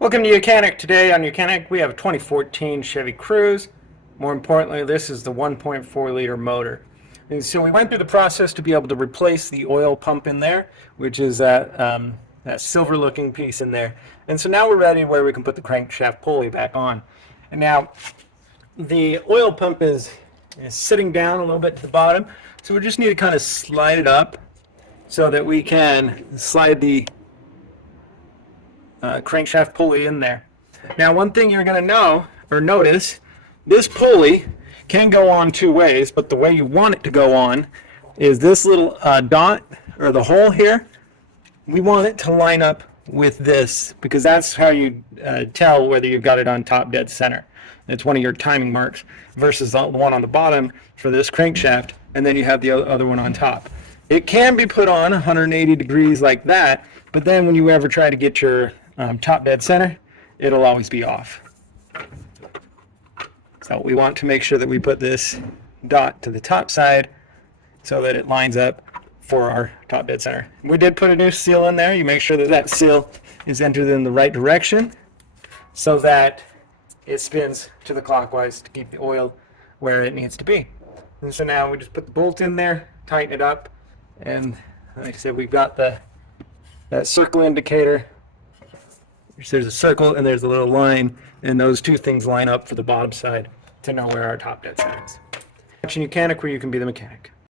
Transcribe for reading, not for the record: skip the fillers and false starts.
Welcome to YOUCANIC. Today on YOUCANIC we have a 2014 Chevy Cruze. More importantly, this is the 1.4 liter motor. And so we went through the process to be able to replace the oil pump in there, which is that silver looking piece in there. And so now we're ready where we can put the crankshaft pulley back on. And now the oil pump is sitting down a little bit to the bottom, so we just need to kind of slide it up so that we can slide the crankshaft pulley in there. Now, one thing you're going to know or notice, this pulley can go on two ways, but the way you want it to go on is this little dot or the hole here. We want it to line up with this because that's how you tell whether you've got it on top dead center. It's one of your timing marks versus the one on the bottom for this crankshaft, and then you have the other one on top. It can be put on 180 degrees like that, but then when you ever try to get your top dead center, it'll always be off. So we want to make sure that we put this dot to the top side so that it lines up for our top dead center. We did put a new seal in there. You make sure that that seal is entered in the right direction so that it spins to the clockwise to keep the oil where it needs to be. And so now we just put the bolt in there, tighten it up, and like I said, we've got that circle indicator. There's a circle and there's a little line, and those two things line up for the bottom side to know where our top dead center is. Watching YOUCANIC, where you can be the mechanic.